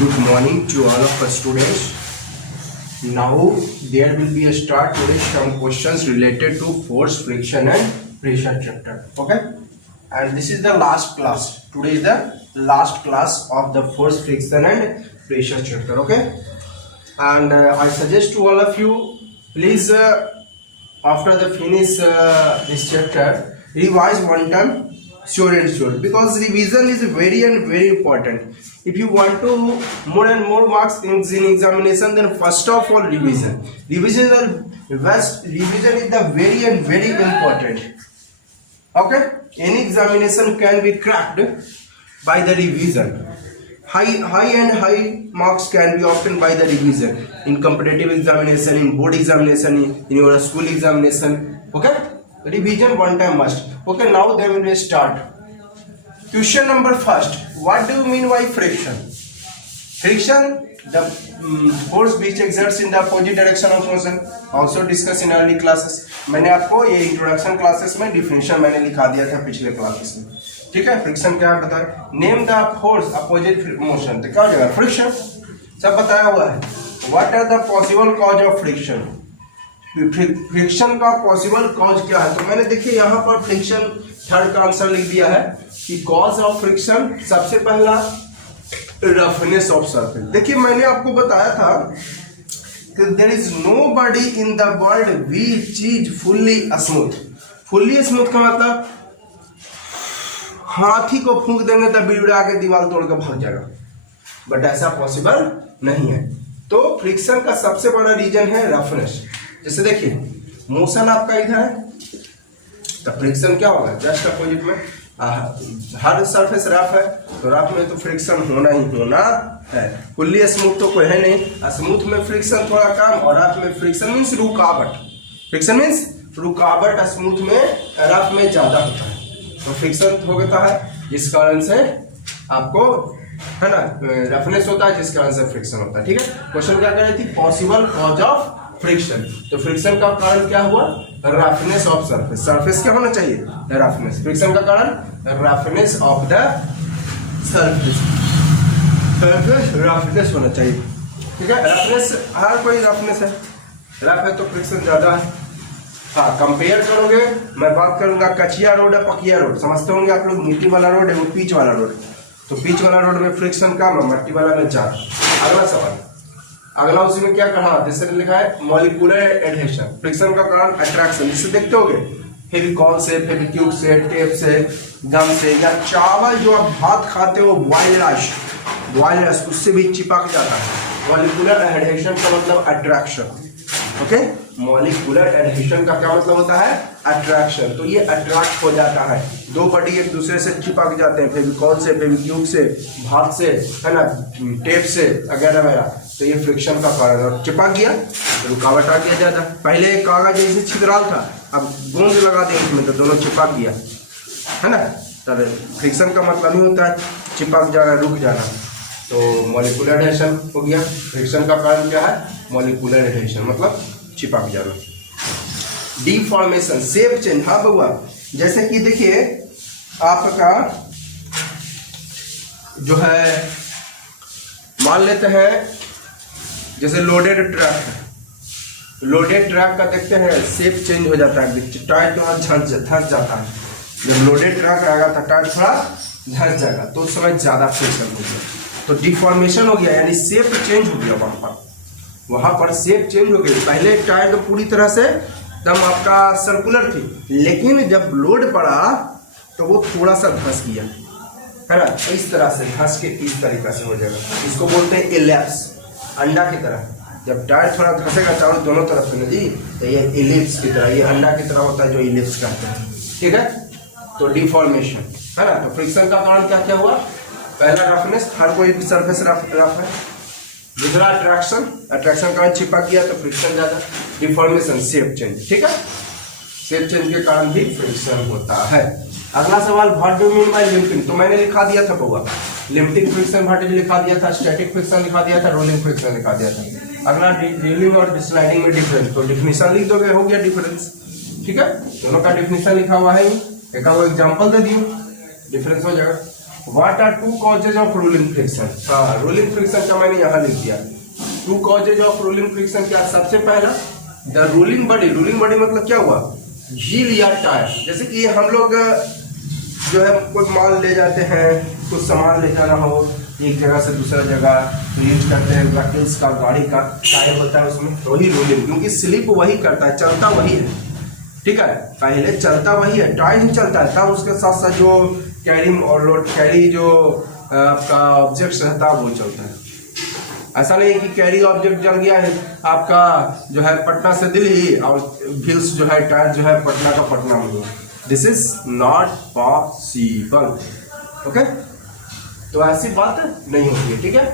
Good morning to all of us students. Now there will be a start today some questions related to force, friction and pressure chapter. Okay, and this is the last class. Today is the last class of the force, friction and pressure chapter. Okay, and I suggest to all of you, please after the finish this chapter, revise one time sure and sure, because revision is very and very important. If you want to more and more marks in examination, then first of all revision is the very and very important. Okay, any examination can be cracked by the revision. High marks can be obtained by the revision in competitive examination, in board examination, in your school examination. Okay, revision one time must. Okay, now then we will start. Question number first. What do you mean by friction? Friction, the force which exerts in the opposite direction of motion. Also discussed in early classes. मैंने आपको ये introduction classes में definition मैंने लिखा दिया था पिछले classes में. ठीक है, फ्रिक्शन क्या है बताए. Name the force opposite motion, तो क्या हो जाएगा फ्रिक्शन. सब बताया हुआ है. What are the possible cause of friction. Friction का पॉसिबल कॉज क्या है, तो मैंने देखिए यहाँ पर फ्रिक्शन थर्ड का आंसर लिख दिया है कि कॉज ऑफ फ्रिक्शन सबसे पहला रफनेस ऑफ सरफेस. देखिए मैंने आपको बताया था कि there is nobody in the world which is fully smooth. Fully smooth का मतलब हाथी को फूंक देंगे तब बिड़बिड़ा के दीवार तोड़ के भाग जाएगा, बट ऐसा पॉसिबल नहीं है. तो फ्रिक्शन का सबसे बड़ा रीजन है रफनेस. जैसे देखिए मोशन आपका इधर है, तो फ्रिक्शन क्या होगा जस्ट अपोजिट में. हर सरफेस रफ है, तो रफ में तो फ्रिक्शन होना ही होना है. फुल्ली स्मूथ तो कोई है नहीं. स्मूथ में फ्रिक्शन थोड़ा कम, और रफ में फ्रिक्शन मीन्स रुकावट. फ्रिक्शन मीन्स रुकावट स्मूथ में, रफ में ज्यादा होता है. तो फ्रिक्शन होता है जिस कारण से आपको है ना रफनेस होता है, जिस कारण से फ्रिक्शन होता है. ठीक है, क्वेश्चन क्या कर रही थी, पॉसिबल कॉज ऑफ फ्रिक्शन. तो फ्रिक्शन का कारण क्या हुआ, रफनेस ऑफ सरफेस. सरफेस क्या होना चाहिए, रफनेस. फ्रिक्शन का कारण roughness of the surface. Surface roughness होना चाहिए. ठीक है, रफनेस हर कोई रफनेस है, रफ है तो फ्रिक्शन ज्यादा है. हाँ, कंपेयर करोगे, मैं बात करूंगा कचिया रोड है पकिया रोड, समझते होंगे आप लोग. मिट्टी वाला रोड है वो पिच वाला रोड. तो पिच वाला रोड में फ्रिक्शन कम, मट्टी वाला में ज्यादा. अगला सवाल, अगला उसी में क्या कहा, जैसे लिखा है मॉलिक्यूलर एडहेशन. फ्रिक्शन का कारण अट्रैक्शन. जिससे देखते होगे फेविकॉल से, फेविक्विक से, टेप से, गम से, या चावल जो आप भात खाते हो बॉइल्ड राइस उससे भी चिपक जाता है. मॉलिक्यूलर एडहेशन का मतलब अट्रैक्शन. ओके, मॉलिक्यूलर एडहेशन का क्या मतलब होता है, अट्रैक्शन. तो ये अट्रैक्ट हो जाता है, दो बॉडी एक दूसरे से चिपक जाते हैं, फेविकॉल से, फेविक्विक से, भात से, है ना, टेप से वगैरह वगैरह. तो ये फ्रिक्शन का कारण है. चिपक गया, रुकावट आ गया ज्यादा. पहले कागज जैसे छिद्राल था, अब गोंद लगा दिया उसमें तो दोनों चिपक गया, है ना. तब फ्रिक्शन का मतलब नहीं होता है चिपक जाना, रुक जाना. तो मॉलिक्यूलर एडहेशन हो गया. फ्रिक्शन का कारण क्या है, मॉलिक्यूलर एडहेशन मतलब चिपक जाना. Deformation, shape change. हाँ बउआ, जैसे कि देखिए आपका जो है मान लेते हैं जैसे लोडेड ट्रक है. लोडेड ट्रक का देखते हैं शेप चेंज हो जाता है, टायर थोड़ा धंस जाता है. जब लोडेड ट्रक आएगा तो टायर थोड़ा धंस जाएगा, तो उस समय ज्यादा फ्रिक्शन हो गया. तो डिफॉर्मेशन हो गया, यानी शेप चेंज हो गया. वहां पर शेप चेंज हो गई. पहले टायर तो पूरी तरह से एकदम आपका सर्कुलर थी, लेकिन जब लोड पड़ा तो वो थोड़ा सा धंस गया, है ना. इस तरह से धंस के इस तरीके से हो जाएगा. इसको बोलते हैं इलिप्स, अंडा की तरह. जब टायर थोड़ा धंसेगा चारों दोनों तरफ से जी, तो ये इलिप्स की तरह, ये अंडा की तरह होता है जो इलिप्स कहते हैं. ठीक है, तो डिफॉर्मेशन है ना. तो फ्रिक्शन का कारण क्या क्या हुआ, पहला रफनेस, हर कोई भी सरफेस रफ है. दूसरा अट्रैक्शन, अट्रैक्शन कारण चिपक गया तो फ्रिक्शन ज्यादा. Deformation, shape change. ठीक है, शेप चेंज के कारण भी फ्रिक्शन होता है. अगला सवाल, what do mean by limiting. तो मैंने लिखा दिया था बउआ, लिमिटिंग फ्रिक्शन व्हाट लिखा दिया था, स्टैटिक फ्रिक्शन लिखा दिया था, रोलिंग फ्रिक्शन लिखा दिया था. अगला रोलिंग और स्लाइडिंग में डिफरेंस, तो डिफिनेशन लिख दोगे, हो गया डिफरेंस. ठीक है, दोनों का डिफिनेशन लिखा हुआ है. एक एग्जांपल दे दियो, डिफरेंस हो जाएगा. What are two causes of rolling friction? हाँ, रोलिंग फ्रिक्शन का मैंने यहाँ लिख दिया। Two causes of rolling friction क्या? सबसे पहला the rolling body. Rolling body मतलब क्या हुआ? व्हील या टायर। जैसे कि हम लोग जो है कोई माल ले जाते हैं, कुछ सामान ले जाना हो एक जगह से दूसरा जगह, तो यूज करते हैं व्हीकल्स का, गाड़ी का टायर होता है उसमें, तो वही रोलिंग, क्योंकि स्लिप वही करता है, चलता वही है, ठीक है, पहले चलता वही है, टायर ही चलता है, तब उसके साथ साथ जो कैरिंग और लोड कैरी जो आपका ऑब्जेक्ट रहता है वो चलता है। ऐसा नहीं कि कैरी ऑब्जेक्ट जल गया है आपका जो है पटना से दिल्ली और व्हील्स जो है टायर जो है पटना का पटना में हुआ। This is not possible. Okay, तो ऐसी बात नहीं होती है, ठीक है।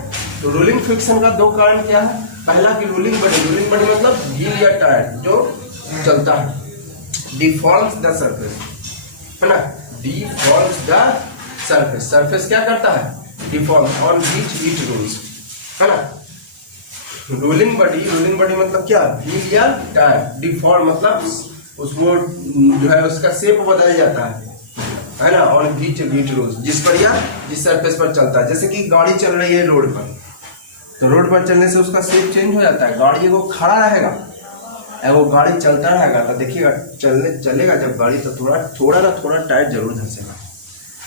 तो रोलिंग फ्रिक्शन का दो कारण क्या है? पहला कि रोलिंग बॉडी मतलब व्हील या टायर जो चलता है, डिफॉर्म्स द सरफेस, है ना, डिफॉर्म्स द सरफेस। सरफेस क्या करता है? डिफॉर्म और बीच रूल्स, है ना। रोलिंग बॉडी मतलब क्या? व्हील या टायर। डिफॉर्म मतलब उसको जो है उसका शेप बदल जाता है ना, और बीच रूल्स जिस पर या जिस सरफेस पर चलता है। जैसे कि गाड़ी चल रही है रोड पर, तो रोड पर चलने से उसका शेप चेंज हो जाता है। गाड़ी वो खड़ा रहेगा, वो गाड़ी चलता रहेगा तो देखिएगा चलेगा जब गाड़ी, तो थोड़ा ना टायर जरूर धंसेगा।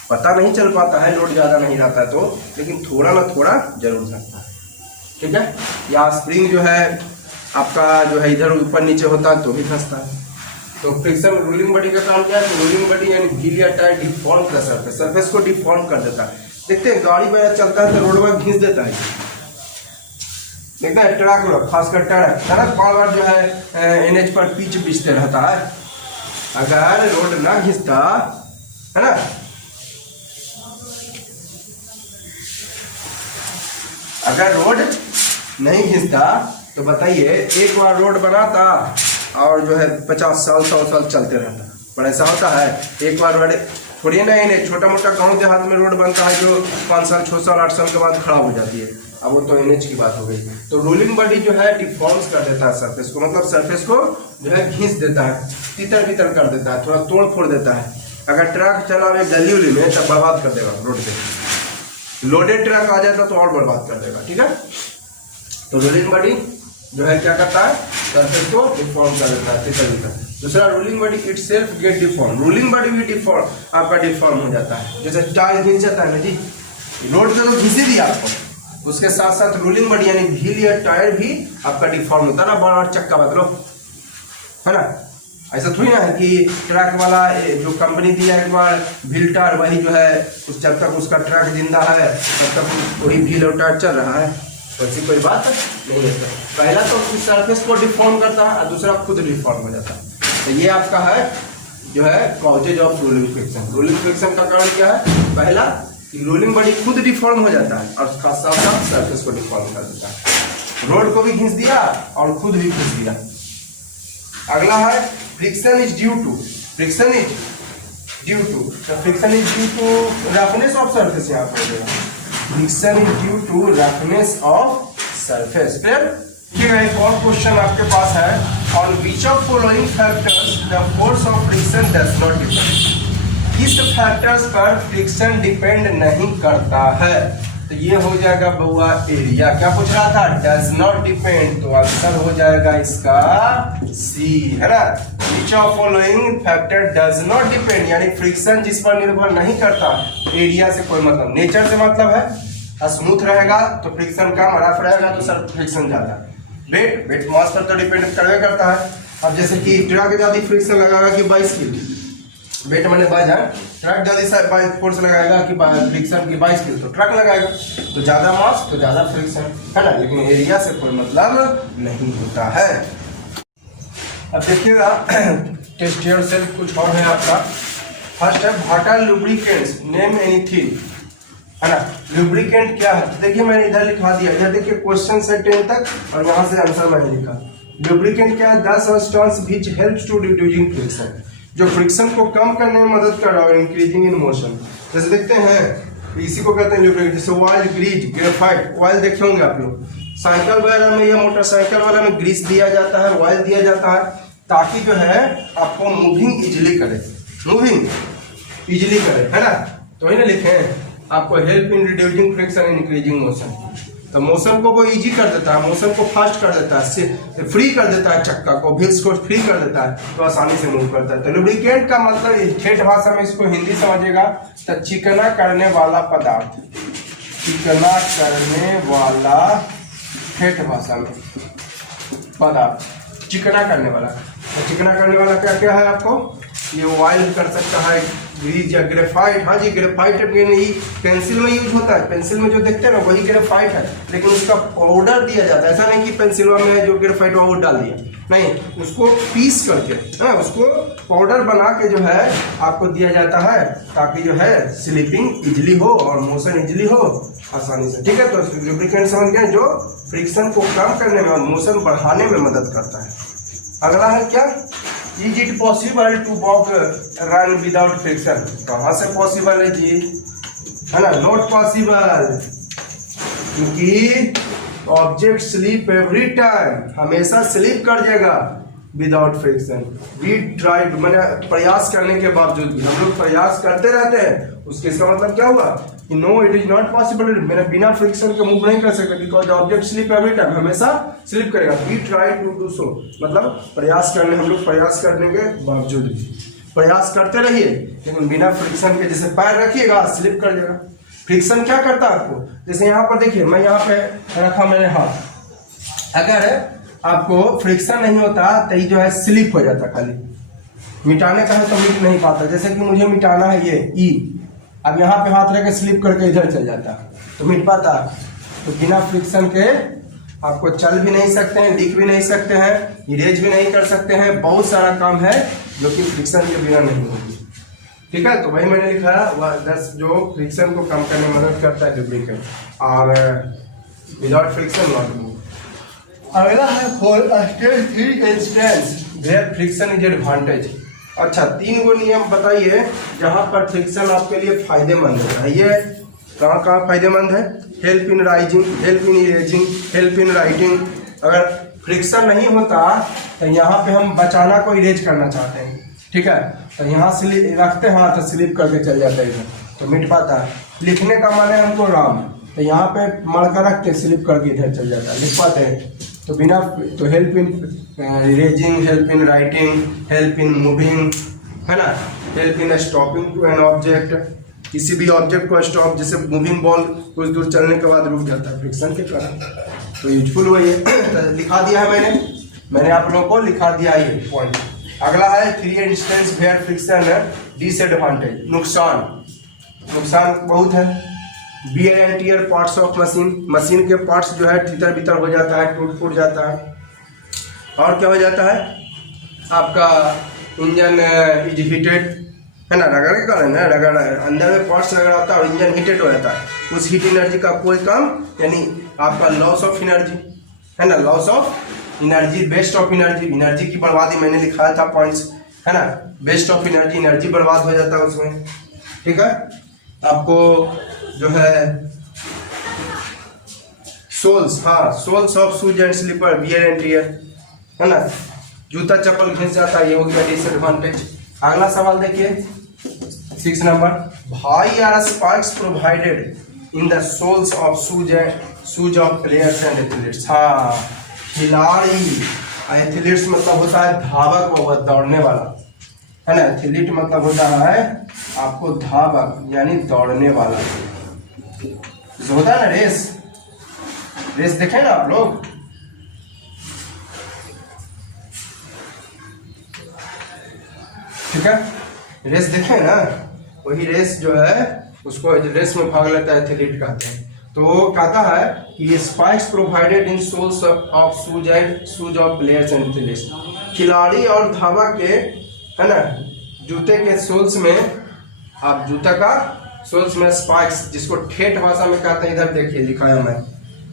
पता नहीं चल पाता है, लोड ज्यादा नहीं रहता है तो, लेकिन थोड़ा ना थोड़ा जरूर धंसता है, ठीक है। या स्प्रिंग जो है आपका जो है इधर ऊपर नीचे होता है तो भी धंसता है। तो फ्रिक्शन रोलिंग बॉडी का काम क्या है? रोलिंग बॉडी यानी व्हील या टायर डिफॉर्म का सरफेस को डिफॉर्म कर देता है। देखते हैं गाड़ी वगैरह चलता है तो रोड में घिस देता है, देखते हैं ट्रक लोग, खासकर ट्रक बार बार जो है एनएच पर पिच बिछते रहता है। अगर रोड ना घिसता, है ना, अगर रोड नहीं घिसता तो बताइए एक बार रोड बनाता और जो है 50 साल 100 साल चलते रहता। पर ऐसा होता है एक बार रोड थोड़ी ना, इन्हें छोटा मोटा गांव देहात में रोड बनता है जो 5 साल 6 साल 8 साल के बाद खराब हो जाती है। अब वो तो एनएच की बात हो गई। तो रोलिंग बॉडी जो है डिफॉर्म्स कर देता है सरफेस को, मतलब सरफेस को जो है घिस देता है, तितर बितर कर देता है, थोड़ा तोड़ फोड़ देता है। अगर ट्रक चला रहे गली उली में तब बर्बाद कर देगा रोड पे, लोडेड ट्रक आ जाता तो और बर्बाद कर देगा, ठीक है। तो रोलिंग बॉडी जो है क्या करता है? सरफेस को डिफॉर्म कर देता है, तितर बितर। दूसरा rolling body itself get deform. Rolling body भी डिफॉर्म आपका डिफॉर्म हो जाता है। जैसे टायर घिस जाता है ना जी, रोड पे तो घिस ही दिया आपको, उसके साथ साथ रोलिंग बॉडी यानी व्हील या टायर भी आपका डिफॉर्म होता है ना, बार बार चक्का बदलो, है ना। ऐसा थोड़ी ना है कि ट्रक वाला जो कंपनी दिया एक बार व्हील टायर, वही जो है उस जब तक उसका ट्रक जिंदा है तब तक वही व्हील और टायर चल रहा है, तो ऐसी कोई बात नहीं है। पहला तो सरफेस को डिफॉर्म करता है और दूसरा खुद डिफॉर्म हो जाता है। तो ये आपका है जो है causes of rolling friction. Rolling friction का कारण क्या है? पहला कि रोलिंग बॉडी खुद डिफॉर्म हो जाता है और उसका साथ साथ सरफेस को डिफॉर्म कर देता है। रोड को भी घिस दिया और खुद भी घिस दिया। अगला है friction is due to roughness of surface. यहाँ पर friction is due to roughness of surface. Clear? ठीक है, एक और क्वेश्चन आपके पास है, on which of following factors the force of friction does not depend. किस फैक्टर्स पर फ्रिक्शन डिपेंड नहीं करता है? तो ये हो जाएगा बउआ एरिया। क्या पूछ रहा था? डज नॉट डिपेंड, तो आंसर हो जाएगा इसका सी, है ना। विच of following factor does not depend यानी फ्रिक्शन जिस पर निर्भर नहीं करता, एरिया से कोई मतलब, नेचर से मतलब है। स्मूथ रहेगा तो फ्रिक्शन कम, रफ रहेगा तो सर फ्रिक्शन ज्यादा। वेट मास पर तो डिपेंड करवे करता है। अब जैसे कि ट्रक ज्यादा फ्रिक्शन लगाएगा कि बाइसिकल, वेट मैंने बाजा, ट्रक ज्यादा फोर्स लगाएगा कि फ्रिक्शन की 22 किलो, तो ट्रक लगाएगा, तो ज्यादा मास तो ज्यादा फ्रिक्शन, है ना। लेकिन एरिया से कोई मतलब नहीं होता है। अब देखिएगा टेस्ट योरसेल्फ कुछ और है आपका। फर्स्ट है वाटर लुब्रिकेंट्स, नेम एनीथिंग, है ना। लुब्रिकेंट क्या है? तो देखिए मैंने इधर लिखा दिया, इधर देखिए क्वेश्चन से 10 तक और वहां से आंसर मैंने लिखा। लुब्रिकेंट क्या है? 10 substance which helps to reducing friction, जो फ्रिक्शन को कम करने में मदद कर रहा है, इंक्रीजिंग इन मोशन। जैसे देखते हैं इसी को कहते हैं लुब्रिकेंट। जैसे ऑयल, ग्रीज, ग्रेफाइट, ऑयल देखे होंगे आप लोग, साइकिल वगैरह में या मोटरसाइकिल वाला में ग्रीस दिया जाता है, ऑयल दिया जाता है, ताकि जो है आपको मूविंग इजिली करे, है ना। तो वही ना लिखे हैं आपको help in reducing friction and increasing motion. तो मोशन को वो इजी कर देता है, मोशन को फास्ट कर देता है, फ्री कर देता है, चक्का को, व्हील्स को फ्री कर देता है, तो आसानी से मूव करता है। तो लुब्रिकेंट का मतलब ठेठ भाषा में इसको हिंदी समझिएगा तो चिकना करने वाला पदार्थ, चिकना करने वाला, ठेठ भाषा में पदार्थ, चिकना करने वाला। तो चिकना करने वाला क्या क्या है आपको, ये ऑयल कर सकता है, ग्रीज या ग्रेफाइट। हाँ जी, ग्रेफाइट नहीं पेंसिल में यूज होता है, पेंसिल में जो देखते हैं ना वही ग्रेफाइट है, लेकिन उसका पाउडर दिया जाता है। ऐसा नहीं कि पेंसिल में जो ग्रेफाइट हुआ वो डाल दिया, नहीं, उसको पीस करके, हाँ, उसको पाउडर बना के जो है आपको दिया जाता है, ताकि जो है स्लिपिंग इजली हो और मोशन इजली हो आसानी से। ठीक है, तो लुब्रिकेंट समझ गए, जो फ्रिक्शन को कम करने में और मोशन बढ़ाने में मदद करता है। अगला है क्या, is it possible to walk run without friction. कहाँ से पॉसिबल है जी, है ना, नॉट पॉसिबल, क्योंकि ऑब्जेक्ट स्लिप एवरी टाइम, हमेशा स्लिप कर जाएगा विदाउट फ्रिक्शन। वी ट्राई, मैंने प्रयास करने के बावजूद भी, हम लोग प्रयास करते रहते हैं, उसके इसका मतलब क्या हुआ कि no it is not possible, मैंने बिना फ्रिक्शन के मूव नहीं कर सकता, because object slip every time, हमेशा स्लिप करेगा। We try to do so, मतलब प्रयास करने, हम लोग प्रयास करने के बावजूद भी, प्रयास करते रहिए, लेकिन बिना फ्रिक्शन के, जैसे पैर रखिएगा स्लिप कर जाएगा। फ्रिक्शन क्या करता है आपको, जैसे यहाँ पर देखिए, मैं यहाँ पे रखा मैंने हाथ, अगर आपको फ्रिक्शन नहीं होता तो ये जो है स्लिप हो जाता, खाली मिटाने का है तो मिट नहीं पाता। जैसे कि मुझे मिटाना है ये ई, अब यहाँ पे हाथ रख के स्लिप करके इधर चल जाता तो मिट पाता। तो बिना फ्रिक्शन के आपको चल भी नहीं सकते हैं, दिख भी नहीं सकते हैं, इरेज भी नहीं कर सकते हैं, बहुत सारा काम है जो कि फ्रिक्शन के बिना नहीं होगी। ठीक है, तो वही मैंने लिखा है, वह 10 जो फ्रिक्शन को कम करने में मदद करता है लुब्रिकेंट, और विदाउट फ्रिक्शन नॉट मूव। अगला है for stage 3 instance where friction is advantage. अच्छा, 3 गो नियम बताइए जहां पर फ्रिक्शन आपके लिए फायदेमंद है। ये कहाँ कहाँ फायदेमंद है, help in rising, help in erasing, help in writing. अगर फ्रिक्शन नहीं होता तो यहाँ पे हम बचाना को इरेज करना चाहते हैं, ठीक है, तो यहाँ से रखते हैं हाथ, स्लिप करके चल जाता है इधर, तो मिट पाता है। लिखने का माने हमको राम, तो यहाँ पे मड़का रख के स्लिप करके इधर चल जाता है, लिख पाते हैं। तो बिना, तो help in erasing, help in writing, help in moving, है ना, help in stopping to an object, किसी भी ऑब्जेक्ट को स्टॉप, जैसे मूविंग बॉल कुछ दूर चलने के बाद रुक जाता है फ्रिक्शन के कारण, तो यूजफुल हुआ ये। तो लिखा दिया है मैंने आप लोगों को लिखा दिया ये पॉइंट। अगला है 3 इंस्टेंस वेयर फ्रिक्शन है डिसएडवांटेज, नुकसान बहुत है। Wear and tier parts of machine, machine के पार्ट्स जो है तितर बितर हो जाता है, टूट फूट जाता है। और क्या हो जाता है, आपका इंजन इज हीटेड, है ना, रगड़ के कारण है, रगड़ अंदर में पार्ट्स रगड़ आता है और इंजन हीटेड हो जाता है। उस हीट एनर्जी का कोई काम, यानी आपका लॉस ऑफ एनर्जी, है ना, loss of energy, waste of energy, energy की बर्बादी, मैंने लिखाया था पॉइंट्स, है ना, वेस्ट ऑफ एनर्जी, एनर्जी बर्बाद हो जाता है उसमें। ठीक है, आपको जो है सोल्स, हाँ, soles of shoes and slipper wear and tear, है ना, जूता चप्पल घिस जाता है, ये हो गया डिसएडवांटेज। अगला सवाल देखिए 6 number, why are spikes provided in the soles of shoes of players and athletes. हाँ, खिलाड़ी, एथलीट्स मतलब होता है धावक, वो दौड़ने वाला, है ना, एथलीट मतलब होता है आपको धावक, यानी दौड़ने वाला, जो होता है ना रेस देखे ना आप लोग, ठीक है, रेस देखे ना, वही रेस जो है उसको रेस में भाग लेता है एथलीट कहते हैं। तो वो कहता है कि spikes provided in soles of shoes of players and athletes, खिलाड़ी और धावक के, है ना, जूते के सोल्स में, आप जूता का सोल्स में स्पाइक्स, जिसको ठेठ भाषा में कहते हैं, इधर देखिए लिखा है मैं,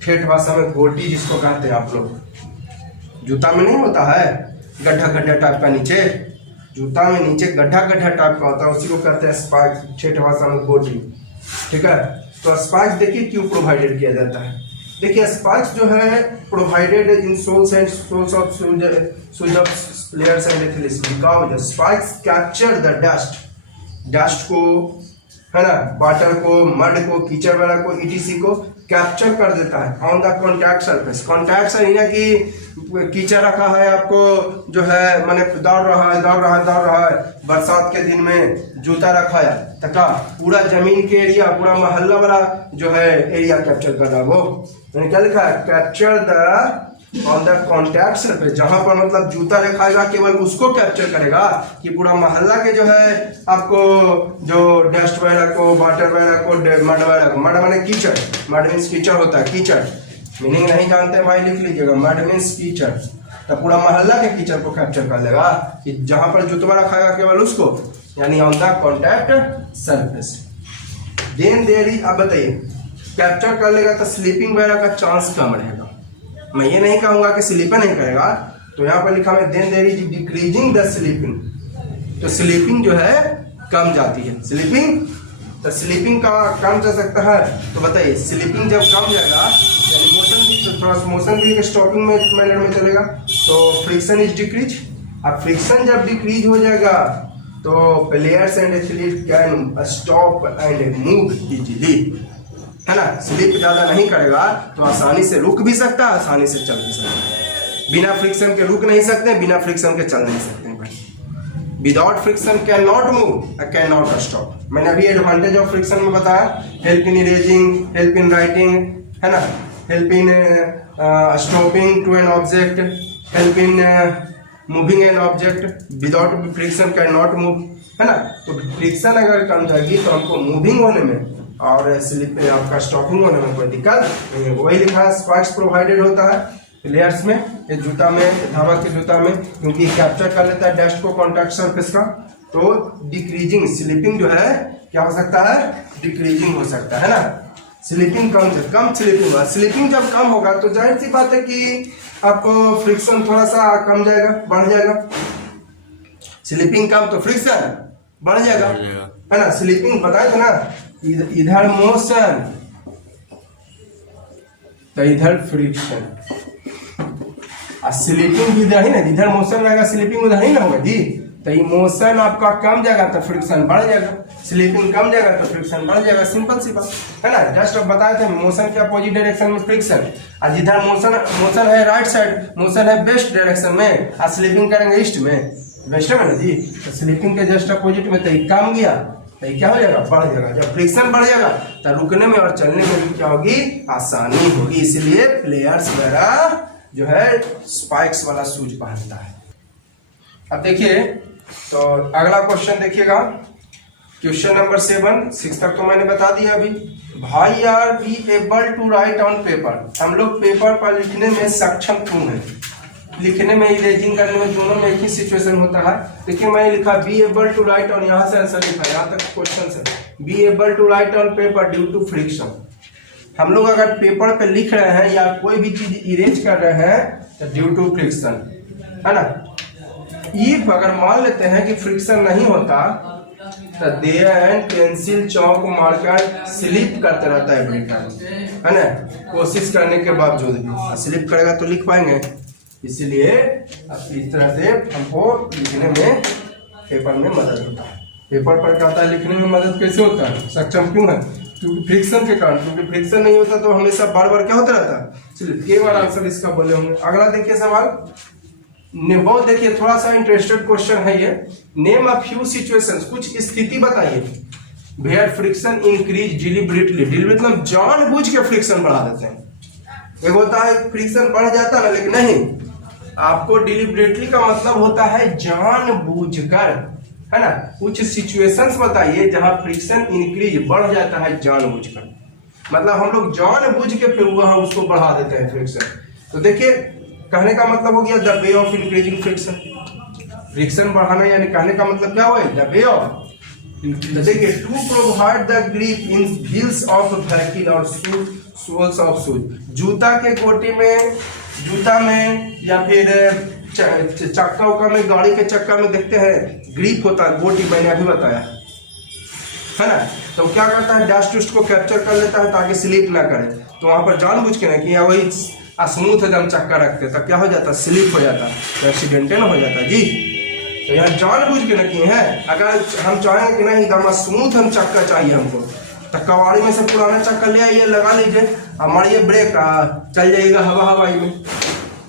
ठेठ भाषा में गोटी जिसको कहते हैं आप लोग, जूता में नहीं होता है गड्ढा गड्ढा टाइप का नीचे, जूता में नीचे गड्ढा गड्ढा टाइप का होता है, उसी को कहते हैं स्पाइक्स, ठेठ भाषा में गोटी। ठीक है, तो स्पाइक्स देखिए क्यों प्रोवाइडेड किया जाता है, देखिए स्पाइक्स जो है provided in soles and soles of shoes of players and athletes, because spikes capture the dust को है ना, वाटर को, मड को, कीचड़ वगैरह को, ईटीसी को कैप्चर कर देता है on the contact surface. Contact से ना कि कीचड़ रखा है आपको जो है मैंने दौड़ रहा है बरसात के दिन में जूता रखा है तका पूरा जमीन के एरिया, पूरा मोहल्ला वाला जो है एरिया कैप्चर कर रहा है। वो मैंने क्या लिखा है, capture the on the contact surface, जहां पर मतलब जूता रखाएगा केवल उसको कैप्चर करेगा कि पूरा मोहल्ला के जो है आपको जो डस्ट वगैरह को, वाटर वगैरह को, मड वगैरह को, मड माने कीचड़, मड मीन्स कीचड़ होता है, कीचड़ मीनिंग नहीं जानते भाई लिख लीजिएगा, मड मीन्स कीचड़, तो पूरा मोहल्ला के कीचड़ को कैप्चर कर लेगा कि जहां पर जूतवा रखाएगा केवल उसको, यानी on the contact surface. Then there is, अब बताइए कैप्चर कर लेगा तो स्लीपिंग वगैरह का चांस कम रहेगा। मैं ये नहीं कहूंगा कि स्लीपिंग नहीं करेगा, तो यहाँ पर लिखा है then there is decreasing the slipping, तो स्लीपिंग जो है कम जाती है, स्लीपिंग, तो स्लीपिंग का कम जा सकता है। तो बताइए स्लीपिंग जब कम जाएगा यानी मोशन भी, तो थोड़ा मोशन भी स्टॉपिंग में मैनर में चलेगा, तो फ्रिक्शन इज डिक्रीज। अब फ्रिक्शन जब डिक्रीज हो जाएगा तो players and athlete can stop and move easily, है ना, स्लिप ज्यादा नहीं करेगा तो आसानी से रुक भी सकता है, आसानी से चल भी सकता है। बिना फ्रिक्शन के रुक नहीं सकते, बिना फ्रिक्शन के चल नहीं सकते भाई। Without friction can not move, can not stop. मैंने अभी एडवांटेज ऑफ फ्रिक्शन में बताया, help in erasing, help in writing, है ना, help in stopping to an object, help in moving an object, without friction can not move, है ना। तो friction अगर कम जाएगी तो हमको मूविंग होने में और स्लिप आपका स्टॉपिंग होने में कोई दिक्कत नहीं। वही लिखा है स्पाइक्स प्रोवाइडेड होता है प्लेयर्स में, ये जूता में, धावक के जूता में, क्योंकि कैप्चर कर लेता है डस्ट को कॉन्टैक्ट सरफेस का, तो डिक्रीजिंग स्लिपिंग जो है क्या हो सकता है, डिक्रीजिंग हो सकता है ना, स्लिपिंग कम स्लिपिंग होगा। स्लिपिंग जब कम होगा तो जाहिर सी बात है कि आपको फ्रिक्शन थोड़ा सा कम जाएगा, बढ़ जाएगा। स्लिपिंग कम तो फ्रिक्शन बढ़ जाएगा, है ना। स्लिपिंग बताए थे ना, इधर मोशन तो इधर फ्रिक्शन, स्लीपिंग भी इधर ही ना, इधर मोशन रहेगा स्लीपिंग उधर ही ना होगा जी, तो ये मोशन आपका कम जाएगा तो फ्रिक्शन बढ़ जाएगा, स्लीपिंग कम जाएगा तो फ्रिक्शन बढ़ जाएगा, सिंपल सी बात है ना। जस्ट अब बताए थे मोशन के अपोजिट डायरेक्शन में फ्रिक्शन, और जिधर मोशन है राइट साइड, मोशन है वेस्ट डायरेक्शन में, और स्लीपिंग करेंगे ईस्ट में, वेस्ट में ना जी, तो स्लीपिंग के जस्ट अपोजिट में तो कम गया तो क्या हो जाएगा, बढ़ जाएगा। जब फ्रिक्शन बढ़ जाएगा तो रुकने में और चलने में भी क्या होगी, आसानी होगी। इसलिए प्लेयर्स वगैरह जो है स्पाइक्स वाला शूज पहनता है। अब देखिए तो अगला क्वेश्चन देखिएगा, क्वेश्चन नंबर 6 तक तो मैंने बता दिया अभी। Why are we able to write on paper, हम लोग पेपर पर लिखने में सक्षम क्यों है, लिखने में, इरेजिंग करने में, दोनों में एक ही सिचुएशन होता है। देखिए मैंने लिखा be able to write on, यहाँ से आंसर लिखा, यहाँ तक क्वेश्चन से, be able to write on paper due to friction. हम लोग अगर पेपर पे लिख रहे हैं या कोई भी चीज इरेज कर रहे हैं तो ड्यू टू फ्रिक्शन, है ना। इफ अगर मान लेते हैं कि फ्रिक्शन नहीं होता तो देन पेंसिल चौक मार्कर स्लिप करते रहता है एवरी टाइम, है ना, कोशिश करने के बावजूद भी स्लिप करेगा तो लिख पाएंगे। इसलिए इस तरह से हमको लिखने में, पेपर में मदद होता है। पेपर पर कहता है लिखने में मदद कैसे होता है, सक्षम क्यों है, क्योंकि फ्रिक्शन के कारण, क्योंकि फ्रिक्शन नहीं होता तो हमेशा बार बार क्या होता रहता है। चलिए एक बार आंसर इसका बोले होंगे। अगला देखिए सवाल, बहुत देखिए थोड़ा सा इंटरेस्टेड क्वेश्चन है ये, नेम अ फ्यू सिचुएशंस, कुछ स्थिति बताइए वेयर फ्रिक्शन इंक्रीज डिलिबरेटली, मतलब जानबूझ के फ्रिक्शन बढ़ा देते हैं। एक होता है फ्रिक्शन बढ़ जाता है लेकिन नहीं, आपको डिलिबरेटली का मतलब होता है जानबूझकर, है ना। कुछ सिचुएशंस बताइए जहां फ्रिक्शन इंक्रीज बढ़ जाता है जानबूझकर, मतलब हम लोग जानबूझ के फिर वहां उसको बढ़ा देते हैं फ्रिक्शन। तो देखिए कहने का मतलब हो गया the way of increasing friction, friction बढ़ाना यानी कहने का मतलब क्या हुआ, द वे ऑफ, देखिए to provide the grip in wheels of vehicle और सोल्स ऑफ शूज, जूता के गोटी में, जूता में या फिर चक्का उक्का में, गाड़ी के चक्का में देखते हैं ग्रिप होता है, गोटी मैंने अभी बताया, है ना। तो क्या करता है डस्ट उस्ट को कैप्चर कर लेता है ताकि स्लिप ना करे, तो वहां पर जानबूझ के ना कि वही स्मूथ एकदम चक्का रखते तब क्या हो जाता, स्लिप हो जाता, तो एक्सीडेंटल हो जाता जी। तो यहाँ जानबूझ के न किए हैं। अगर हम चाहेंगे कि नहीं एकदम स्मूथ हम चक्का चाहिए हमको, तो कबाड़ी में से पुराना चक्का ले आइए, लगा लीजिए, हमारी ब्रेक चल जाएगा हवा हवाई में।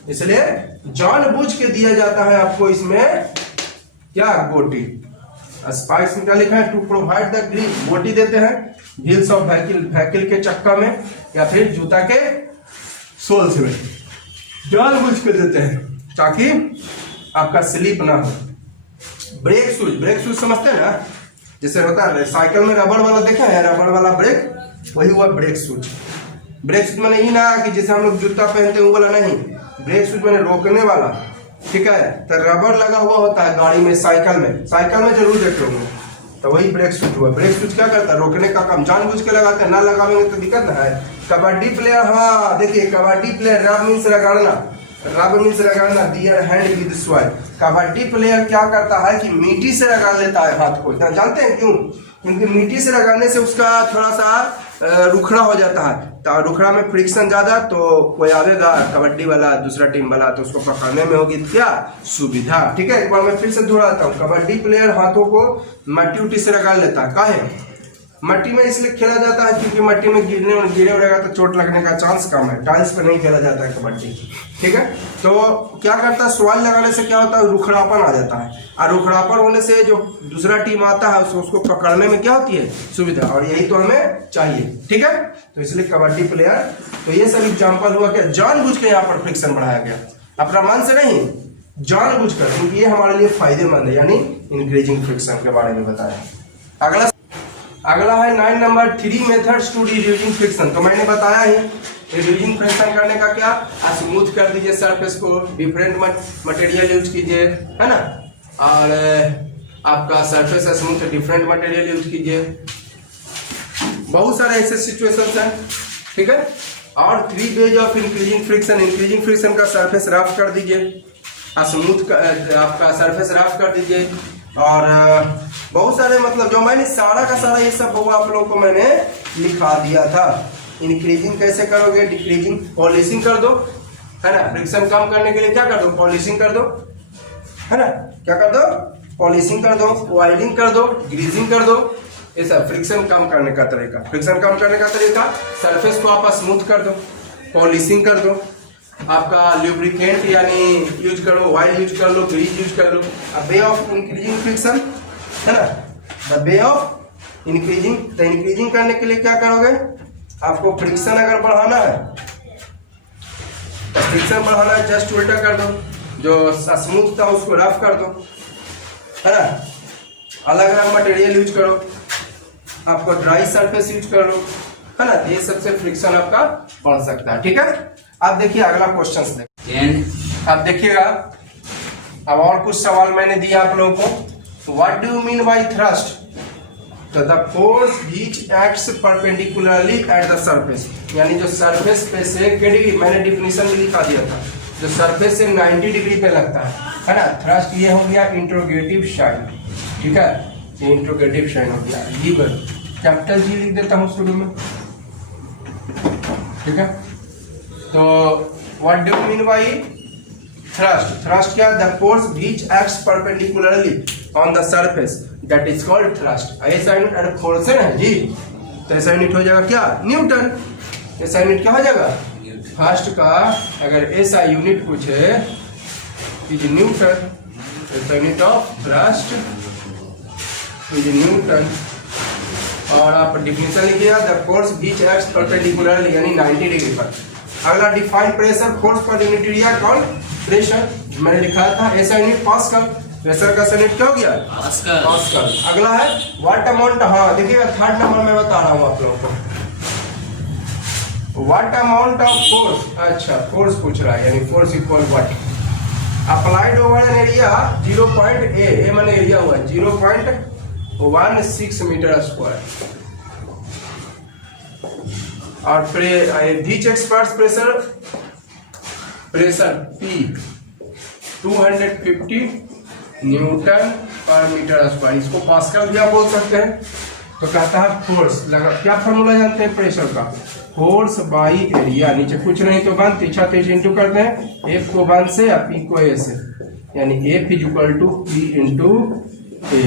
इसलिए जानबूझ के दिया जाता है आपको इसमें क्या, गोटी। स्पाइक्स में क्या लिखा है, टू प्रोवाइड द ग्रिप, गोटी देते हैं व्हील्स ऑफ व्हीकल के चक्का में या फिर जूता के सोल्स में, जानबूझ के देते हैं ताकि आपका स्लिप ना हो। ब्रेक शूज समझते हैं ना, जैसे होता है साइकिल में रबड़ वाला देखे हैं, रबड़ वाला ब्रेक, वही हुआ ब्रेक शूज। ब्रेक शूज मैंने ही ना कि जैसे हम लोग जूता पहनते हैं वो वाला नहीं, ब्रेक शूज मैंने रोकने वाला, ठीक है। तो रबड़ लगा हुआ होता है गाड़ी में, साइकिल में जरूर देखे होंगे, तो वही ब्रेक शूज हुआ। ब्रेक शूज क्या करता है, रोकने का काम, जानबूझ के लगाते हैं, ना लगावेंगे तो दिक्कत ना है। कबड्डी प्लेयर, हाँ देखिए कबड्डी प्लेयर, रब मीन्स रगड़ना, their hand with soil. Kabaddi player क्या करता है कि मिट्टी से रगड़ लेता है हाथ को, जानते हैं क्यों? क्योंकि मिट्टी से रगड़ने से उसका थोड़ा सा रुखड़ा हो जाता है, तो रुखड़ा में फ्रिक्शन ज्यादा, तो कोई आवेगा कबड्डी वाला दूसरा टीम वाला तो उसको पकड़ने में होगी क्या सुविधा, ठीक है। एक बार मैं फिर से दोहराता हूँ, कबड्डी प्लेयर हाथों को मट्टी उट्टी से रगड़ लेता है। काहे? मट्टी में इसलिए खेला जाता है क्योंकि मट्टी में गिरे उड़ेगा तो चोट लगने का चांस कम है, टाइल्स पर नहीं खेला जाता है कबड्डी, ठीक है। तो क्या करता है, सॉइल लगाने से क्या होता है, रुखड़ापन आ जाता है, और रुखड़ापन होने से जो दूसरा टीम आता है उसको पकड़ने में क्या होती है, सुविधा, और यही तो हमें चाहिए, ठीक है। तो इसलिए कबड्डी प्लेयर, तो ये सब एग्जाम्पल हुआ क्या, जानबूझ के यहाँ पर फ्रिक्शन बढ़ाया गया, अपना मन से नहीं, जानबूझ कर, क्योंकि ये हमारे लिए फायदेमंद है, यानी इंक्रीजिंग फ्रिक्शन के बारे में बताया। अगला है 9 number 3 methods to reducing friction. तो मैंने बताया ही रिड्यूसिंग फ्रिक्शन करने का क्या, स्मूथ कर दीजिए सरफेस को, डिफरेंट मटेरियल यूज कीजिए, है ना, और आपका surface smooth different material use कीजिए, बहुत सारे ऐसे सिचुएशंस हैं, ठीक है। और 3 वेज ऑफ इंक्रीजिंग फ्रिक्शन का सरफेस रफ कर दीजिए, स्मूथ आपका सरफेस रफ कर दीजिए, और बहुत सारे मतलब जो मैंने सारा का सारा ये सब वो आप लोगों को मैंने लिखा दिया था। इंक्रीजिंग कैसे करोगे, डिक्रीजिंग, पॉलिशिंग कर दो, है ना, फ्रिक्शन कम करने के लिए क्या कर दो, पॉलिशिंग कर दो, है ना, क्या कर दो, पॉलिशिंग कर दो, ऑयलिंग कर दो, ग्रीजिंग कर दो, ये सब फ्रिक्शन कम करने का तरीका। सरफेस को आप स्मूथ कर दो, पॉलिशिंग कर दो, आपका ल्यूब्रिकेंट यानी यूज करो, ऑयल यूज कर लो, ग्रीज यूज कर लो। वे ऑफ इंक्रीजिंग फ्रिक्शन, है ना, द वे ऑफ इंक्रीजिंग करने के लिए क्या करोगे, आपको फ्रिक्शन अगर बढ़ाना है तो फ्रिक्शन बढ़ाना है, जस्ट उल्टा कर दो, जो स्मूथ था उसको रफ कर दो, है ना, अलग अलग मटेरियल यूज करो, आपको ड्राई सरफेस यूज कर लो, है ना, ये सबसे फ्रिक्शन आपका बढ़ सकता है, ठीक है। अब देखिए अगला क्वेश्चन अब देखिएगा, अब और कुछ सवाल मैंने दिया आप लोगों को। What do you mean by thrust, तो the force which acts perpendicularly at the surface, यानी जो सरफेस पे से के डिग्री, मैंने डिफिनीशन भी लिखा दिया था, जो सरफेस से 90 डिग्री पे लगता है ना। थ्रस्ट ये हो गया इंट्रोगेटिव साइन, ठीक है, ये इंट्रोगेटिव साइन हो गया। लीवर कैपिटल जी लिख देता हूँ शुरू में, ठीक है। तो what do you mean by thrust क्या, the force which acts perpendicularly on the surface, that is called thrust. ऐसा यूनिट अगर फोर्स है ना जी, तो ऐसा यूनिट हो जाएगा क्या, न्यूटन। ऐसा यूनिट क्या हो जाएगा, फर्स्ट का अगर ऐसा यूनिट पूछे इज न्यूटन, ऐसा unit of thrust is Newton, और आप डिफिनेशन लिखिएगा, the force which acts perpendicularly यानी 90 डिग्री पर। अगला define pressure, force per unit area called pressure, मैंने लिखा था ऐसा यूनिट पास्कल, प्रेशर का यूनिट क्या हो गया, पास्कल। अगला है व्हाट अमाउंट, हाँ देखिएगा 3rd नंबर में बता रहा हूँ आप लोगों को, व्हाट अमाउंट ऑफ फोर्स, अच्छा फोर्स पूछ रहा है, यानी force equal what applied over an area 0.a, ए माने एरिया हुआ 0.16 मीटर स्क्वायर, और which experts pressure P 250 Newton per metre square, इसको पास्कल भी आप बोल सकते हैं। तो कहता है फोर्स लगा, क्या फॉर्मूला जानते हैं प्रेशर का, फोर्स बाई एरिया, नीचे कुछ नहीं तो 1 3 इंटू करते हैं, F को 1 से और P को A से, यानी F is equal to P into A.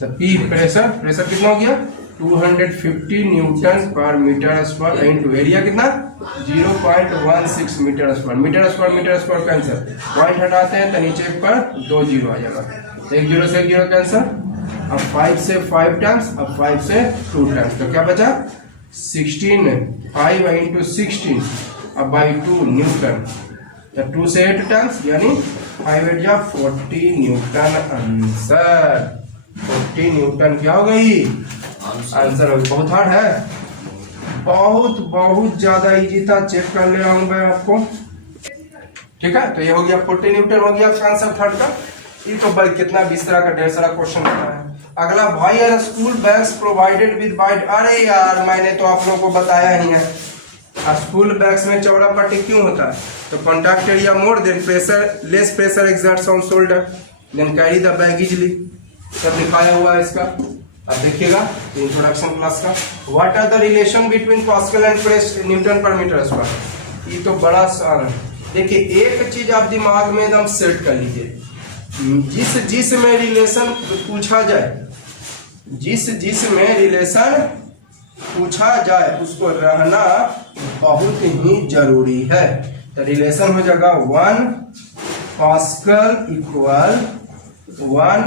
तो P प्रेशर कितना हो गया 250 Newton per metre square into area कितना 0.16 मीटर स्क्वायर कैंसर, पॉइंट हटाते हैं तो नीचे पर 2 जीरो आ जाएगा, 1 जीरो से 1 जीरो कैंसर। अब 5 से 5 टाइम्स, अब 5 से 2 टाइम्स, तो क्या बचा 16, 5 इंटू 16 अब बाई 2 न्यूटन, तो 2 से 8 टाइम्स यानी 5 8 जा 40 न्यूटन आंसर। 40 न्यूटन क्या हो गई आंसर। बहुत हार्ड है, बहुत ज्यादा इजी था, चेक कर ले रहा हूं मैं आपको। ठीक है, तो ये हो गया 40 न्यूटन हो गया आंसर थर्ड का। ये तो भाई कितना 20 तरह का ढेर सारा क्वेश्चन होता है। अगला भाई यार school bags provided with bite. अरे यार मैंने तो आप लोगों को बताया ही है, स्कूल बैग्स में चौड़ा पट्टी क्यों होता है, तो contact area more then pressure, less pressure exerts on shoulder then carry the bag easily, सब लिखाया हुआ है इसका। अब देखिएगा इंट्रोडक्शन क्लास का, what are the relation between Pascal and Newton per metre square. ये तो बड़ा सारा, देखिए एक चीज आप दिमाग में एकदम सेट कर लीजिए, जिस में रिलेशन पूछा जाए, जिस में रिलेशन पूछा जाए उसको रहना बहुत ही जरूरी है। तो रिलेशन हो जाएगा 1 pascal equal 1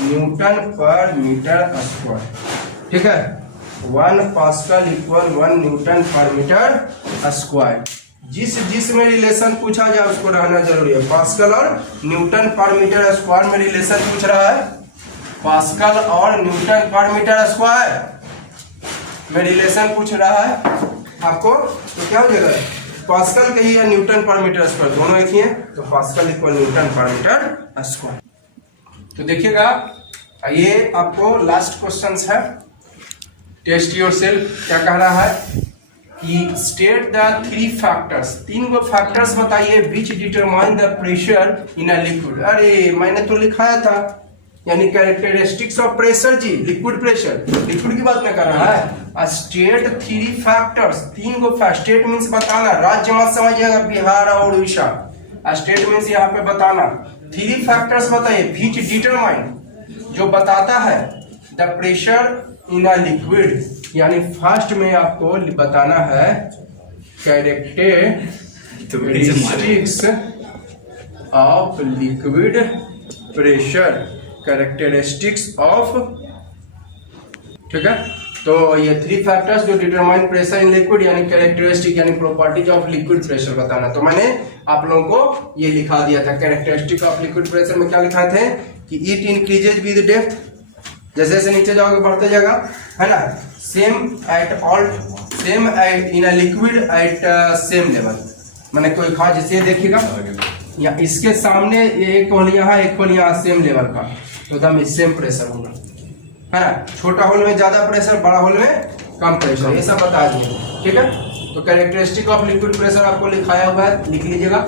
Newton per metre square. ठीक है, 1 pascal equal 1 Newton per metre square. जिस में रिलेशन पूछा जाए उसको रहना जरूरी है। पास्कल और न्यूटन पर मीटर स्क्वायर में रिलेशन पूछ रहा है, पास्कल और न्यूटन पर मीटर स्क्वायर में रिलेशन पूछ रहा है आपको, तो क्या हो जाएगा पास्कल कहिए या न्यूटन पर मीटर स्क्वायर, दोनों एक ही है, तो pascal equal newton per metre square. तो देखिएगा ये आपको लास्ट क्वेश्चन है, टेस्ट योर सेल्फ। क्या कह रहा है कि state the 3 factors, 3 go factors बताइए which determine the pressure in a liquid. अरे मैंने तो लिखाया था, यानी कैरेक्टरिस्टिक्स ऑफ प्रेशर जी, लिक्विड प्रेशर, लिक्विड की बात में कर रहा है। State 3 factors, 3 go state means बताना, राज्य मत समझिएगा बिहार और उड़ीसा, स्टेट मीन्स यहाँ पे बताना। 3 फैक्टर्स बताइए विच डिटरमाइन, जो बताता है the pressure in a liquid, यानी फर्स्ट में आपको बताना है characteristics of liquid pressure, characteristics of. ठीक है, तो ये 3 फैक्टर्स जो डिटरमाइन प्रेशर इन लिक्विड, यानी कैरेक्टरिस्टिक यानी प्रॉपर्टीज ऑफ लिक्विड प्रेशर बताना। तो मैंने आप लोगों को ये लिखा दिया था, कैरेक्टरिस्टिक ऑफ लिक्विड प्रेशर में क्या लिखा थे कि इट इंक्रीजेज विद डेप्थ, जैसे जैसे नीचे जाओगे बढ़ते जाएगा, है ना, same at all, same in a liquid at same level. मैंने कोई खास जिसे देखिएगा या इसके सामने एक होल यहाँ एक होल यहाँ सेम लेवल का, तो एकदम सेम प्रेशर होगा, है ना, छोटा होल में ज्यादा प्रेशर, बड़ा होल में कम प्रेशर, ये सब बता दिए। ठीक है, तो कैरेक्टरिस्टिक ऑफ लिक्विड प्रेशर आपको लिखाया हुआ है, लिख लीजिएगा,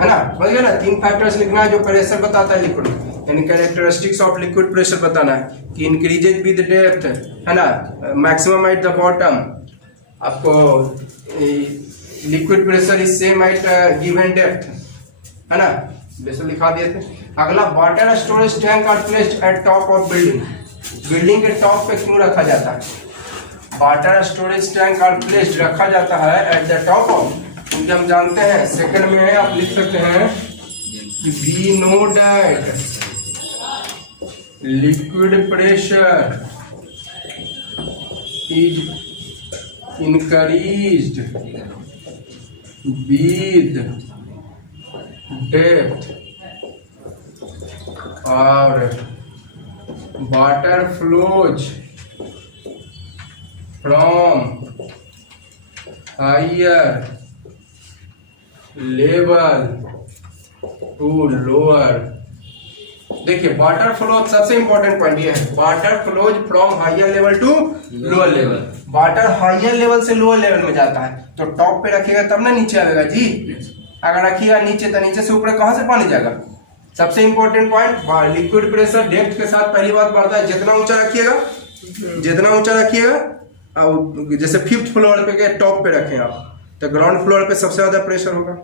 है ना, समझ गए ना। 3 फैक्टर्स लिखना है जो प्रेशर बताता है लिक्विड, यानी कैरेक्टरिस्टिक्स ऑफ लिक्विड प्रेशर बताना है कि इंक्रीजेज विद डेप्थ, है ना, मैक्सिमम एट द बॉटम, आपको liquid pressure is same at given depth, है ना, जैसे लिखा दिए थे। अगला water storage tank are placed at top of building, building के टॉप पे क्यों रखा जाता है, water storage tank are placed रखा जाता है एट द टॉप ऑफ, क्योंकि हम जानते हैं सेकंड में है, आप लिख सकते हैं कि we know that liquid pressure is increased with depth और water flows from higher level to lower। देखिए वाटर फ्लो सबसे इंपॉर्टेंट पॉइंट ये है, water flows from higher level to lower level. वाटर हायर लेवल से लोअर लेवल में जाता है, तो टॉप पे रखिएगा तब ना नीचे आएगा जी, अगर रखिएगा नीचे तो नीचे से ऊपर कहां से पानी जाएगा। सबसे important point, liquid pressure depth के साथ पहली बात बढ़ता है, जितना ऊंचा रखिएगा, जितना ऊंचा रखिएगा, जैसे 5th फ्लोर पे के टॉप पे रखें आप, तो ग्राउंड फ्लोर पे सबसे ज्यादा प्रेशर होगा,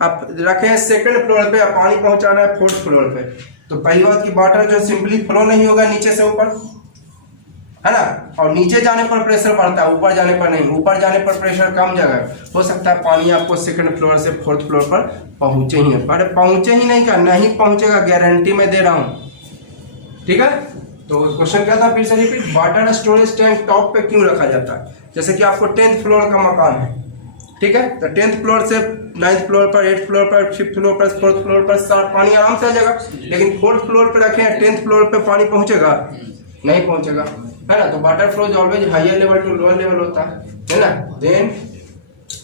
आप रखे हैं सेकंड फ्लोर पे, पानी पहुंचाना है फोर्थ फ्लोर पे, तो पहली बात की वाटर जो सिंपली फ्लो नहीं होगा नीचे से ऊपर, है ना, और नीचे जाने पर प्रेशर बढ़ता है, ऊपर जाने पर नहीं। ऊपर जाने पर प्रेशर कम जगह, हो सकता है पानी आपको सेकंड फ्लोर से फोर्थ फ्लोर पर पहुंचे ही है, पर पहुंचे ही नहीं क्या, नहीं पहुंचेगा, गारंटी में दे रहा हूं, ठीक है। तो क्वेश्चन क्या था, फिर से repeat, water storage tank top पे क्यों रखा जाता है। जैसे कि आपको 10th फ्लोर का मकान है, ठीक है, तो 10th फ्लोर से 9th फ्लोर पर, 8th फ्लोर पर, 5th फ्लोर पर, 4th फ्लोर पर पानी आराम से आ जाएगा, लेकिन 4th फ्लोर पर रखे हैं, 10th फ्लोर पे पानी पहुंचेगा, नहीं पहुंचेगा, है ना। तो water flow always higher level to lower level होता है ना। देन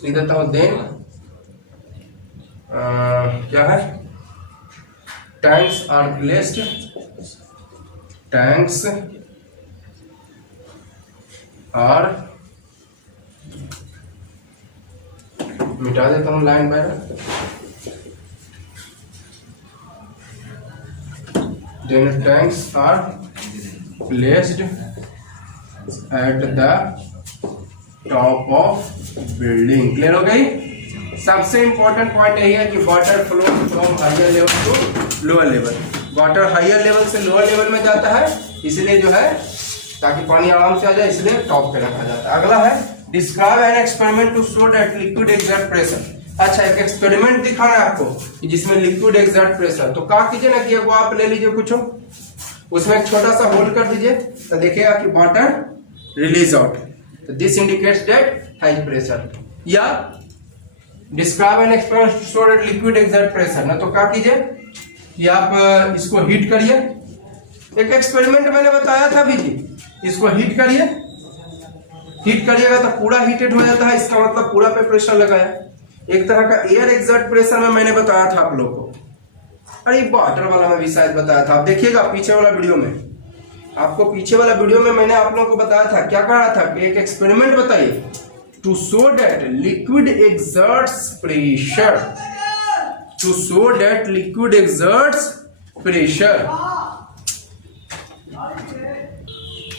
लिख देता हूं, देन क्या है, tanks are placed, tanks are, मिटा देता हूं line by, then tanks are placed at the top of building. Clear हो गई। सबसे इंपॉर्टेंट पॉइंट यही है कि water flow from higher level to lower level, वाटर हायर लेवल से लोअर लेवल में जाता है, इसलिए जो है ताकि पानी आराम से आ जाए, इसलिए टॉप पे रखा जाता है। अगला है, describe an experiment to show that liquid exert pressure. अच्छा, एक एक्सपेरिमेंट दिखाना है आपको कि जिसमें लिक्विड एक्सर्ट प्रेशर, तो क्या कीजिए ना कि वो आप ले लीजिए कुछ, उसमें एक छोटा सा होल्ड कर दीजिए, तो देखिएगा कि वाटर रिलीज आउट, तो this indicates that high pressure. या describe an experiment to show that liquid exert pressure, ना तो क्या कीजिए कि आप इसको हीट करिए, एक एक्सपेरिमेंट मैंने बताया था भी जी, इसको हीट करिए, हीट करिएगा तो पूरा हीटेड हो जाता है, इसका मतलब पूरा पे प्रेशर लगाया, एक तरह का एयर एक्सर्ट प्रेशर में मैंने बताया था आप लोगों को। अरे वाटर वाला में भी शायद बताया था, आप देखिएगा पीछे वाला वीडियो में, आपको पीछे वाला वीडियो में मैंने आप लोगों को बताया था, क्या कह रहा था कि एक एक्सपेरिमेंट बताइए to show that liquid exerts pressure, to show that liquid exerts pressure.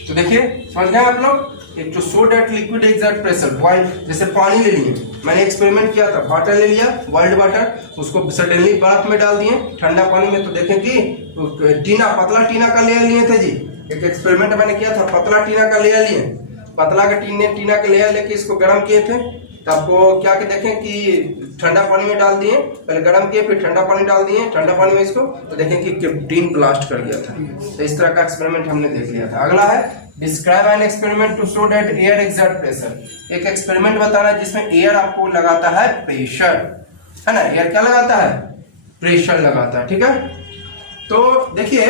तो देखिए समझ गए आप लोग, एक to show that liquid exert pressure, boil, जैसे पानी ले लिए, मैंने एक्सपेरिमेंट किया था, वाटर ले लिया, बॉइल्ड वाटर, उसको सडनली बर्फ में डाल दिए, ठंडा पानी में, तो देखें कि टीना, पतला टीना का लेयर लिए थे जी, एक एक्सपेरिमेंट मैंने किया था, पतला टीना का लेयर लिए, पतला का टीना का लेयर लेके इसको गर्म किए थे, तो आपको क्या कि देखें कि ठंडा पानी में डाल दिए, पहले गर्म किए फिर ठंडा पानी डाल दिए, ठंडा पानी में इसको, तो देखें कि टीन ब्लास्ट कर गया था। तो इस तरह का एक्सपेरिमेंट हमने देख लिया था। अगला है, describe an experiment to show that air exert pressure. एक एक्सपेरिमेंट बताना है जिसमें एयर आपको लगाता है प्रेशर, है ना, एयर क्या लगाता है, प्रेशर लगाता है, ठीक है। तो देखिए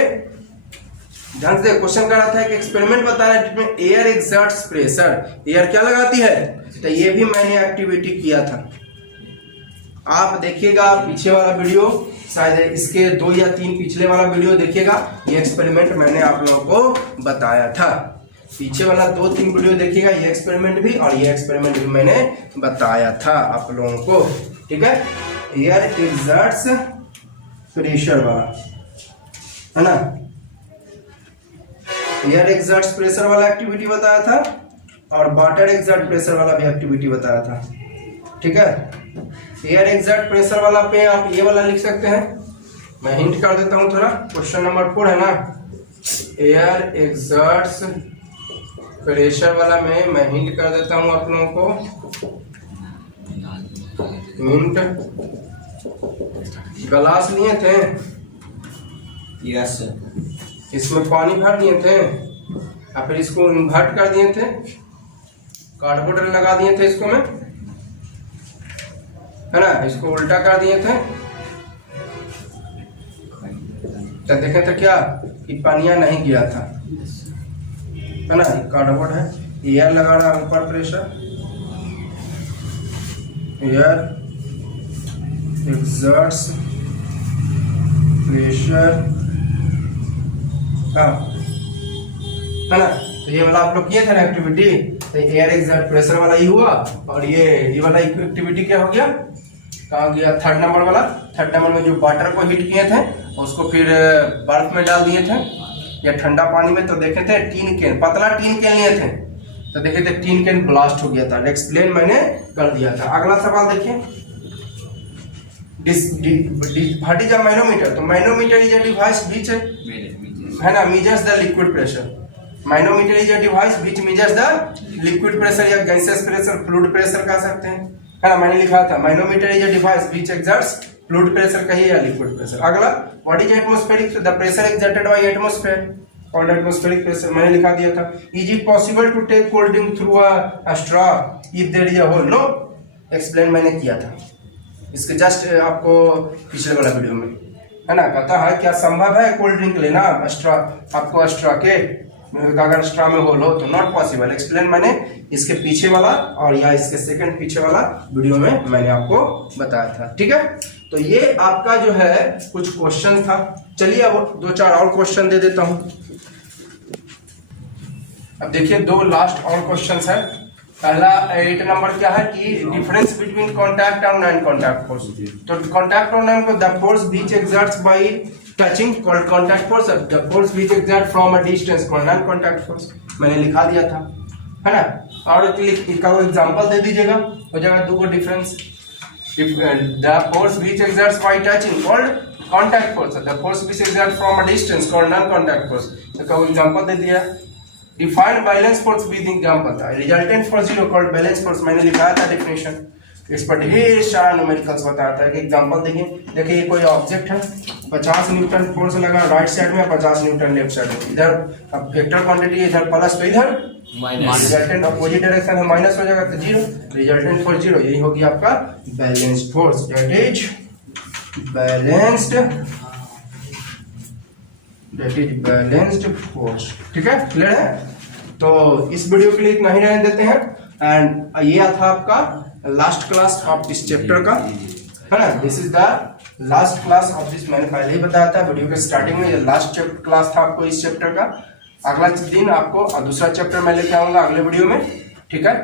ध्यान से, क्वेश्चन कर रहा था कि एक्सपेरिमेंट बताना है जिसमें एयर एक्सर्ट्स प्रेशर, एयर क्या लगाती है, तो ये भी मैंने एक्टिविटी किया था, आप देखिएगा पीछे वाला वीडियो, शायद इसके 2 या 3 पिछले वाला वीडियो देखिएगा, ये एक्सपेरिमेंट मैंने आप लोगों को बताया था, पीछे वाला 2-3 वीडियो देखिएगा, ये एक्सपेरिमेंट भी और ये एक्सपेरिमेंट भी मैंने बताया था आप लोगों को, ठीक है। एयर एक्सर्ट्स प्रेशर वाला, है ना, एयर एक्सर्ट्स प्रेशर वाला एक्टिविटी बताया था, और वाटर एक्सर्ट प्रेशर वाला भी एक्टिविटी बताया था, ठीक है। एयर एक्सर्ट प्रेशर वाला पे आप ये वाला लिख सकते हैं, मैं हिंट कर देता हूं थोड़ा, क्वेश्चन नंबर 4 है ना, एयर एक्सर्ट्स प्रेशर वाला में मैं हिंट कर देता हूं आप लोगों को, हिंट, गिलास लिए थे, यस, इसमें पानी भर दिए थे, और फिर इसको इन्वर्ट कर दिए थे, कार्डबोर्ड लगा दिए थे इसको में, है ना, इसको उल्टा कर दिए थे, तो देखे थे क्या कि पानिया नहीं गिरा था, है ना, कार्डबोर्ड है, एयर लगा रहा है ऊपर प्रेशर, एयर एक्सर्ट्स प्रेशर, है ना। तो ये वाला आप लोग किए थे ना एक्टिविटी, तो एयर एक्सर्ट प्रेशर वाला ही हुआ, और ये वाला एक्टिविटी क्या हो गया, कहाँ गया, 3rd नंबर वाला, 3rd नंबर में जो वाटर को हीट किए थे उसको फिर बर्फ में डाल दिए थे या ठंडा पानी में, तो देखे थे टीन कैन, पतला टीन कैन लिए थे, तो देखे थे टीन कैन ब्लास्ट हो गया था, एक्सप्लेन मैंने कर दिया था। अगला सवाल देखिए, व्हाट इज अ मैनोमीटर, तो मैनोमीटर इज अ डिवाइस विच है ना measures the liquid pressure. Manometer is a device which measures the liquid pressure या gaseous pressure, fluid pressure कह सकते हैं, है ना. मैंने लिखा था manometer is a device which exerts fluid pressure कहिए या liquid pressure. अगला what is atmospheric, the pressure exerted by atmosphere और एटमॉस्फेरिक प्रेशर मैंने लिखा दिया था. Is it possible to take cold drink through a straw if there is a hole, no. Explain मैंने किया था इसके जस्ट आपको पिछले वाला वीडियो में, है ना. कहता है क्या संभव है कोल्ड ड्रिंक लेना स्ट्रॉ, आपको स्ट्रॉ के अगर स्ट्रॉ में होल हो तो नॉट पॉसिबल. एक्सप्लेन मैंने इसके पीछे वाला और या इसके सेकंड पीछे वाला वीडियो में मैंने आपको बताया था. ठीक है, तो ये आपका जो है कुछ क्वेश्चन था. चलिए अब 2-4 और क्वेश्चन दे देता हूं. अब देखिए 2 लास्ट और क्वेश्चन है. पहला 8 नंबर क्या है कि डिफरेंस बिटवीन कॉन्टैक्ट और नॉन कॉन्टैक्ट फोर्स. तो कॉन्टैक्ट और नॉन को the force which exerts by touching called contact force, the force which exert from a distance called non contact force. मैंने लिखा दिया था, है ना. और इसका एग्जांपल दे दीजिएगा, हो जाएगा 2 difference. The force which exerts by touching called contact force, the force which exert from a distance called non contact force. इसका एग्जांपल दे दिया. Defined balance force with example था. Resultant force zero called balance force मैंने लिखाया था definition. इस पर ढेर सारा न्यूमेरिकल्स बताता है. कि एग्जांपल देखिए ये कोई ऑब्जेक्ट है, 50 न्यूटन फोर्स लगा राइट साइड में, 50 न्यूटन लेफ्ट साइड में. इधर अब वेक्टर क्वांटिटी इधर प्लस तो इधर माइनस. रिजल्टेंट अपोजिट डायरेक्शन में माइनस हो जाएगा तो 0. Resultant force 0. यही होगी आपका balanced force, that is balanced force. ठीक है, क्लियर है. तो इस वीडियो के लिए इतना ही रहने देते हैं. एंड ये था आपका last class of this chapter का, है ना. This is the last class of this. मैंने पहले ही बताया था वीडियो के स्टार्टिंग में, ये लास्ट क्लास था आपको इस चैप्टर का. अगला दिन आपको दूसरा चैप्टर मैं लेके आऊंगा अगले वीडियो में. ठीक है.